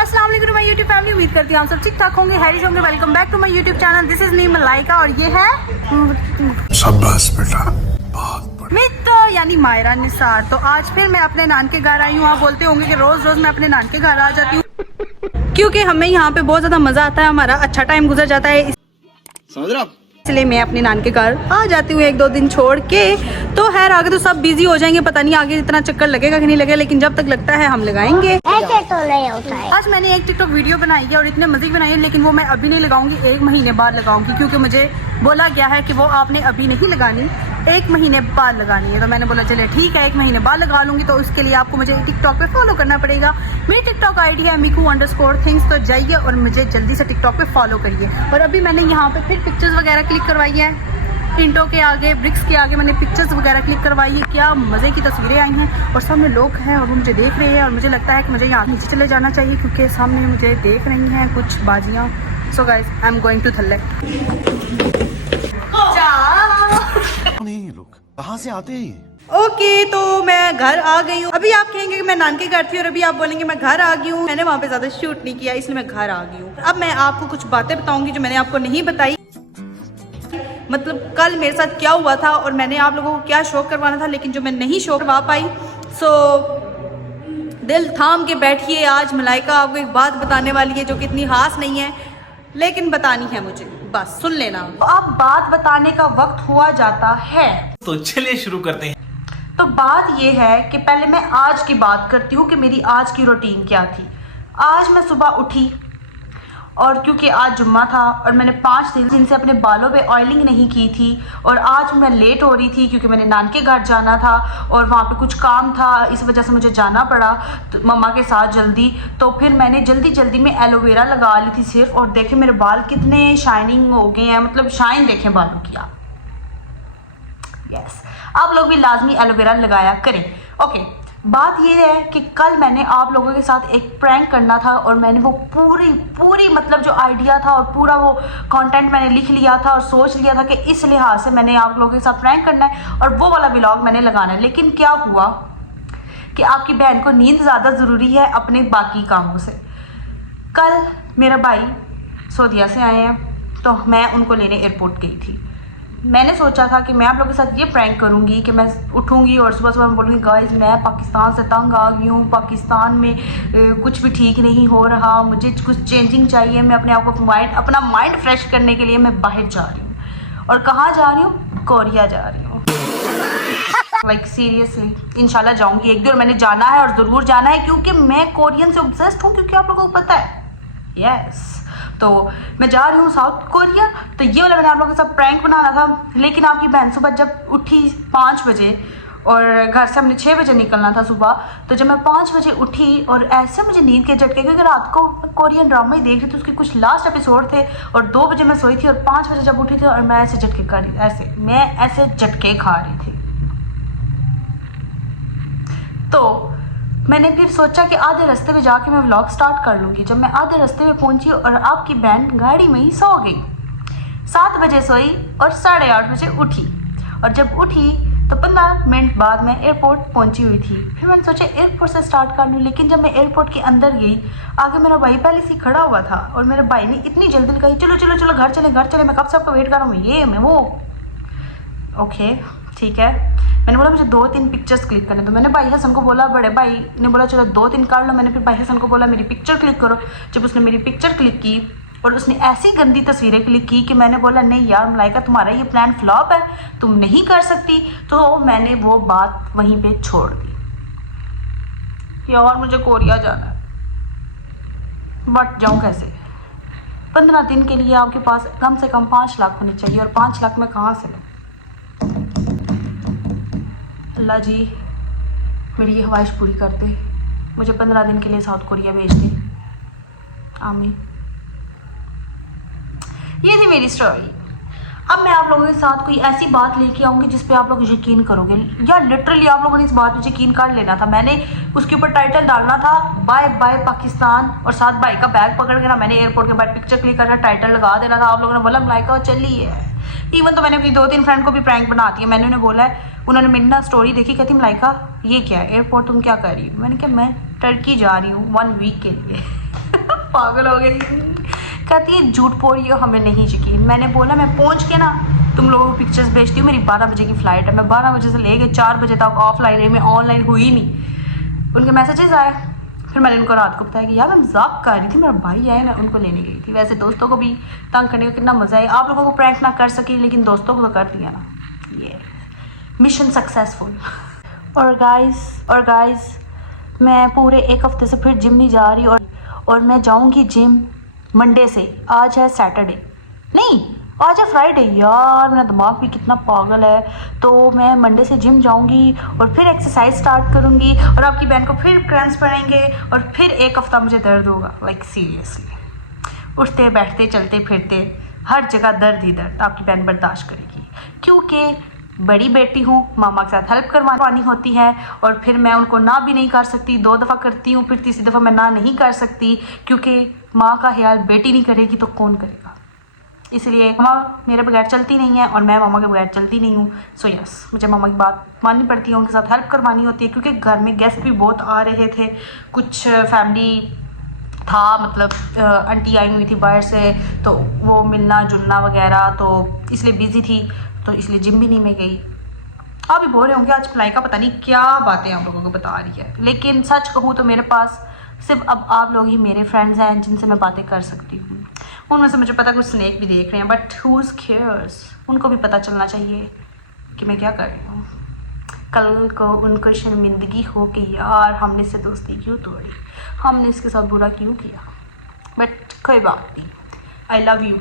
अस्सलाम वालेकुम my YouTube family, उम्मीद करती हूँ आप सब ठीक ठाक होंगे, हैरिश होंगे। Welcome back to my YouTube channel. This is me Malaika और ये है शाबाश बेटा, बहुत मित्तो यानी मायरा निसार। तो आज फिर मैं अपने नान के घर आई हूँ। आप बोलते होंगे कि रोज रोज मैं अपने नान के घर आ जाती हूँ क्योंकि हमें यहाँ पे बहुत ज्यादा मजा आता है, हमारा अच्छा टाइम गुजर जाता है, समझ रहे आप? इसलिए मैं अपने नान के घर आ जाती हूँ 1-2 दिन छोड़ के। तो खैर आगे तो सब बिजी हो जाएंगे, पता नहीं आगे इतना चक्कर लगेगा कि नहीं लगेगा, लेकिन जब तक लगता है हम लगाएंगे। ऐसे तो नहीं होता है। आज मैंने एक टिकटॉक वीडियो बनाई है और इतने मजे की बनाई है, लेकिन वो मैं अभी नहीं लगाऊंगी, 1 महीने बाद लगाऊंगी, क्योंकि मुझे बोला गया है कि वो आपने अभी नहीं लगानी, 1 महीने बाद लगानी है। तो मैंने बोला चले ठीक है, 1 महीने बाद लगा लूंगी। तो इसके लिए आपको मुझे टिकटॉक पे फॉलो करना पड़ेगा। मेरी टिकटॉक आईडी है miku_things। तो जाइए और मुझे जल्दी से टिकटॉक पे फॉलो करिए। और अभी मैंने यहाँ पे फिर पिक्चर्स वगैरह क्लिक करवाई है, इंटो के आगे, ब्रिक्स के आगे मैंने पिक्चर्स वगैरह क्लिक करवाई है। क्या मजे की तस्वीरें आई हैं और सामने लोग हैं और वो मुझे देख रहे हैं और मुझे लगता है कि मुझे यहाँ नीचे चले जाना चाहिए क्योंकि सामने मुझे देख रही हैं कुछ बाजियाँ। So guys I am going to थल्ले। नहीं, लोग कहाँ से आते हैं? ओके तो मैं घर आ गई हूँ। अभी आप कहेंगे कि मैं नान के घर थी और अभी आप बोलेंगे मैं घर आ गई हूँ। मैंने वहाँ पे ज्यादा शूट नहीं किया, इसलिए मैं घर आ गई हूँ। अब मैं आपको कुछ बातें बताऊंगी जो मैंने आपको नहीं बताई, मतलब कल मेरे साथ क्या हुआ था और मैंने आप लोगों को क्या शो करवाना था, लेकिन जो मैं नहीं शो करवा पाई। सो दिल थाम के बैठिए, आज मलाइका आपको एक बात बताने वाली है जो कि इतनी खास नहीं है, लेकिन बतानी है मुझे, बस सुन लेना। तो अब बात बताने का वक्त हुआ जाता है, तो चलिए शुरू करते हैं। तो बात ये है कि पहले मैं आज की बात करती हूँ कि मेरी आज की रूटीन क्या थी। आज मैं सुबह उठी और क्योंकि आज जुम्मा था और मैंने 5 दिन से अपने बालों पे ऑयलिंग नहीं की थी और आज मैं लेट हो रही थी क्योंकि मैंने नान के घर जाना था और वहाँ पे कुछ काम था, इस वजह से मुझे जाना पड़ा तो मम्मा के साथ जल्दी। तो फिर मैंने जल्दी में एलोवेरा लगा ली थी सिर्फ, और देखे मेरे बाल कितने शाइनिंग हो गए हैं, मतलब शाइन देखें बालों की आप। यस, आप लोग भी लाजमी एलोवेरा लगाया करें। ओके, बात ये है कि कल मैंने आप लोगों के साथ एक प्रैंक करना था और मैंने वो पूरी मतलब जो आइडिया था और पूरा वो कंटेंट मैंने लिख लिया था और सोच लिया था कि इस लिहाज से मैंने आप लोगों के साथ प्रैंक करना है और वो वाला व्लॉग मैंने लगाना है। लेकिन क्या हुआ कि आपकी बहन को नींद ज़्यादा ज़रूरी है अपने बाकी कामों से। कल मेरा भाई सऊदीया से आए हैं तो मैं उनको लेने एयरपोर्ट गई थी। मैंने सोचा था कि मैं आप लोगों के साथ ये प्रैंक करूंगी कि मैं उठूंगी और सुबह मैं बोलूँगी गाइस मैं पाकिस्तान से तंग आ गई हूँ, पाकिस्तान में कुछ भी ठीक नहीं हो रहा, मुझे कुछ चेंजिंग चाहिए, मैं अपने आप को अपना माइंड फ्रेश करने के लिए मैं बाहर जा रही हूँ। और कहाँ जा रही हूँ? कोरिया जा रही हूँ। लाइक सीरियसली इंशाल्लाह जाऊँगी एक दिन, और मैंने जाना है और ज़रूर जाना है क्योंकि मैं कोरियन से ऑब्सेस्ड हूँ, क्योंकि आप लोगों को पता है। यस, तो मैं जा रही हूँ साउथ कोरिया। तो ये वाला मैंने आप लोगों के साथ प्रैंक बनाना था, लेकिन आपकी बहन सुबह जब उठी 5 बजे और घर से हमने 6 बजे निकलना था सुबह, तो जब मैं 5 बजे उठी और ऐसे मुझे नींद के झटके, क्योंकि रात को कोरियन ड्रामा ही देख रही थी, उसके कुछ लास्ट एपिसोड थे और 2 बजे मैं सोई थी और 5 बजे जब उठी थी और मैं ऐसे झटके खा रही, मैं ऐसे झटके खा रही थी। तो मैंने फिर सोचा कि आधे रास्ते में जाके मैं व्लॉग स्टार्ट कर लूँगी। जब मैं आधे रास्ते में पहुंची और आपकी बहन गाड़ी में ही सो गई, 7 बजे सोई और 8:30 बजे उठी, और जब उठी तो 15 मिनट बाद मैं एयरपोर्ट पहुंची हुई थी। फिर मैंने सोचा एयरपोर्ट से स्टार्ट कर लूँ, लेकिन जब मैं एयरपोर्ट के अंदर गई, आगे मेरा भाई पहले से खड़ा हुआ था और मेरे भाई ने इतनी जल्दी कही चलो घर चले, मैं कब से आपका वेट कर रहा हूँ, ये मैं वो। ओके ठीक है, मैंने बोला मुझे 2-3 पिक्चर्स क्लिक करने, तो मैंने भाई हसन को बोला, बड़े भाई ने बोला चलो 2-3 कर लो। मैंने फिर भाई हसन को बोला मेरी पिक्चर क्लिक करो। जब उसने मेरी पिक्चर क्लिक की और उसने ऐसी गंदी तस्वीरें क्लिक की कि मैंने बोला नहीं यार मलाइका तुम्हारा ये प्लान फ्लॉप है, तुम नहीं कर सकती। तो मैंने वो बात वहीं पे छोड़ दी। यार मुझे कोरिया जाना है, बट जाऊँ कैसे? 15 दिन के लिए आपके पास कम से कम 5 लाख होने चाहिए, और 5 लाख मैं कहाँ से लूँ? अल्लाह जी मेरी ये ख्वाहिश पूरी कर दे, मुझे 15 दिन के लिए साउथ कोरिया भेज दे, आमीन। ये थी मेरी स्टोरी। अब मैं आप लोगों के साथ कोई ऐसी बात लेके आऊँगी जिस पे आप लोग यकीन करोगे, या लिटरली आप लोगों ने इस बात पे यकीन कर लेना था। मैंने उसके ऊपर टाइटल डालना था बाय बाय पाकिस्तान, और साथ भाई का बैग पकड़ के ना मैंने एयरपोर्ट के बाद पिक्चर क्लिक करना, टाइटल लगा देना था। आप लोगों ने बोला मलाइका चली है। इवन तो मैंने अपनी 2-3 फ्रेंड को भी प्रैंक बनाती है, मैंने उन्हें बोला है, उन्होंने मेरी ना स्टोरी देखी, कहती मलाइका ये क्या है एयरपोर्ट तुम क्या कर रही हो? मैंने कहा मैं टर्की जा रही हूँ 1 वीक के लिए। पागल हो गई। कहती है झूठ बोल रही हो, हमें नहीं यकीन। मैंने बोला मैं पहुंच के ना तुम लोगों को पिक्चर्स भेजती हूँ। मेरी 12 बजे की फ़्लाइट है, मैं 12 बजे से लेके 4 बजे तक ऑफलाइन रही, मैं ऑनलाइन हुई नहीं। उनके मैसेजेस आए, फिर मैंने उनको रात को बताया कि यार मैं मजाक कर रही थी, मेरा भाई आया ना, उनको लेने गई थी। वैसे दोस्तों को भी तंग करने का कितना मज़ा है। आप लोगों को प्रैंक ना कर सकी, लेकिन दोस्तों को तो कर दिया ना। ये मिशन सक्सेसफुल। और गाइस मैं पूरे एक हफ्ते से फिर जिम नहीं जा रही, और मैं जाऊंगी जिम मंडे से। आज है सैटरडे, नहीं आज है फ्राइडे। यार मेरा दिमाग भी कितना पागल है। तो मैं मंडे से जिम जाऊंगी और फिर एक्सरसाइज स्टार्ट करूंगी, और आपकी बहन को फिर क्रैम्प्स पड़ेंगे, और फिर एक हफ्ता मुझे दर्द होगा। लाइक सीरियसली, उठते बैठते चलते फिरते हर जगह दर्द ही दर्द। आपकी बहन बर्दाश्त करेगी क्योंकि बड़ी बेटी हूँ, मामा के साथ हेल्प करवानी होती है, और फिर मैं उनको ना भी नहीं कर सकती। 2 दफ़ा करती हूँ, फिर तीसरी दफ़ा मैं ना नहीं कर सकती, क्योंकि माँ का ख्याल बेटी नहीं करेगी तो कौन करेगा। इसलिए मामा मेरे बगैर चलती नहीं है, और मैं मामा के बगैर चलती नहीं हूँ। सो यस, मुझे मामा की बात माननी पड़ती है, उनके साथ हेल्प करवानी होती है, क्योंकि घर में गेस्ट भी बहुत आ रहे थे। कुछ फैमिली था, मतलब आंटी आई हुई थी बाहर से, तो वो मिलना जुलना वगैरह, तो इसलिए बिज़ी थी, तो इसलिए जिम भी नहीं मैं गई। आप भी बोल रहे होंगे आज फ्लाई का पता नहीं क्या बातें आप लोगों को बता रही है, लेकिन सच कहूँ तो मेरे पास सिर्फ अब आप लोग ही मेरे फ्रेंड्स हैं जिनसे मैं बातें कर सकती हूँ। उनमें से मुझे पता कुछ स्नेक भी देख रहे हैं, बट हुज़ केयर्स, उनको भी पता चलना चाहिए कि मैं क्या कर रही हूँ। कल को उनको शर्मिंदगी हो कि यार हमने इससे दोस्ती क्यों तोड़ी, हमने इसके साथ बुरा क्यों किया। बट कोई बात नहीं, आई लव यू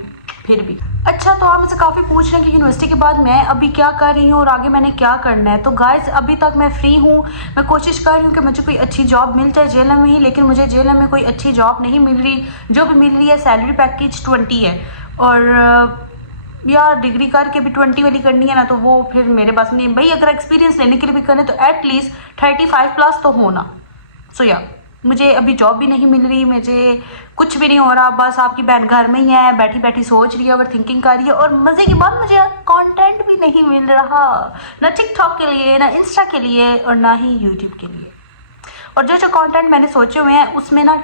फिर भी। अच्छा, तो आप मुझसे काफ़ी पूछ रहे हैं कि यूनिवर्सिटी के बाद मैं अभी क्या कर रही हूँ और आगे मैंने क्या करना है। तो गाइस अभी तक मैं फ्री हूँ, मैं कोशिश कर रही हूँ कि मुझे कोई अच्छी जॉब मिल जाए JLM में ही, लेकिन मुझे JLM में कोई अच्छी जॉब नहीं मिल रही। जो भी मिल रही है सैलरी पैकेज 20 है, और यार डिग्री करके भी 20 वाली करनी है ना, तो वो फिर मेरे पास नहीं भाई। अगर एक्सपीरियंस लेने के लिए भी करना है तो एटलीस्ट 35+ तो होना। सो यार मुझे अभी जॉब भी नहीं मिल रही, मुझे कुछ भी नहीं हो रहा। बस आपकी बहन घर में ही है, बैठी बैठी सोच रही है, ओवर थिंकिंग कर रही है, और मज़े की बात मुझे कंटेंट भी नहीं मिल रहा, ना टिकटॉक के लिए, ना इंस्टा के लिए, और ना ही यूट्यूब के लिए। और जो जो कंटेंट मैंने सोचे हुए हैं उसमें ना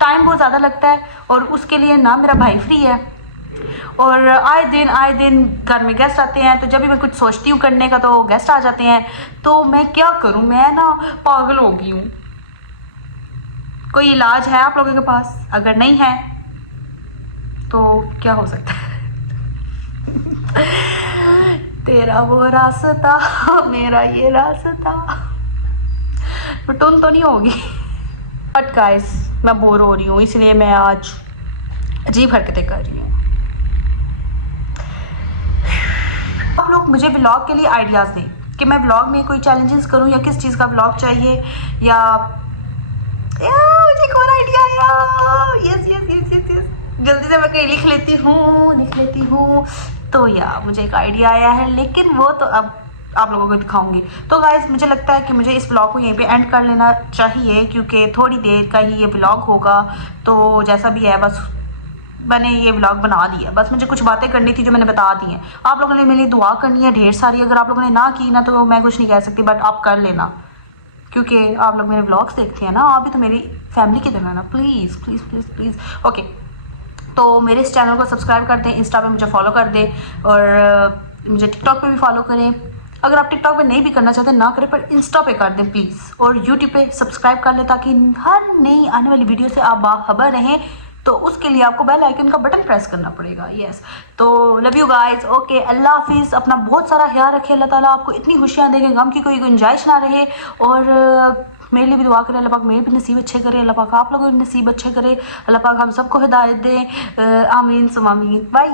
टाइम बहुत ज़्यादा लगता है, और उसके लिए ना मेरा भाई फ्री है, और आए दिन घर में गेस्ट आते हैं। तो जब भी मैं कुछ सोचती हूँ करने का तो गेस्ट आ जाते हैं। तो मैं क्या करूँ, मैं ना पागल हो गई हूँ। कोई इलाज है आप लोगों के पास? अगर नहीं है तो क्या हो सकता है? तेरा वो रास्ता मेरा ये रास्ता, बटन तो नहीं होगी। बट गाइस मैं बोर हो रही हूँ, इसलिए मैं आज अजीब हरकतें कर रही हूँ। आप लोग मुझे व्लॉग के लिए आइडियाज़ दें कि मैं व्लॉग में कोई चैलेंजेस करूँ, या किस चीज़ का व्लॉग चाहिए, या मुझे एक और आइडिया आया। यस जल्दी से मैं कहीं लिख लेती हूँ। तो मुझे एक आइडिया आया है, लेकिन वो तो अब आप लोगों को दिखाऊंगी। तो गाइस मुझे लगता है कि मुझे इस व्लॉग को यहीं पे एंड कर लेना चाहिए, क्योंकि थोड़ी देर का ही ये व्लॉग होगा। तो जैसा भी है, बस मैंने ये व्लॉग बना लिया, बस मुझे कुछ बातें करनी थी जो मैंने बता दी हैं। आप लोगों ने मेरे लिए दुआ करनी है ढेर सारी। अगर आप लोगों ने ना की ना तो मैं कुछ नहीं कह सकती, बट आप कर लेना, क्योंकि आप लोग मेरे व्लॉग्स देखते हैं ना, आप भी तो मेरी फैमिली की तरह ना। Please please please please. Okay, तो मेरे इस चैनल को सब्सक्राइब कर दें, इंस्टा पे मुझे फॉलो कर दें, और मुझे टिकटॉक पे भी फॉलो करें। अगर आप टिकटॉक पे नहीं भी करना चाहते ना करें, पर इंस्टा पे कर दें प्लीज़, और यूट्यूब पे सब्सक्राइब कर लें, ताकि हर नई आने वाली वीडियो से आप बाखबर रहें। तो उसके लिए आपको बेल आइकन का बटन प्रेस करना पड़ेगा। यस, तो लव यू गाइज। ओके, अल्लाह हाफिज़। अपना बहुत सारा ख्याल रखें। अल्लाह ताला आपको इतनी खुशियाँ देंगे, गम की कोई गुंजाइश ना रहे। और मेरे लिए भी दुआ करें, अल्लाह पाक मेरे भी नसीब अच्छे करे, अल्लाह पाक आप लोगों के नसीब अच्छे करे, अल्लाह पाक हम सबको हिदायत दे। आमीन सुम आमीन। बाय।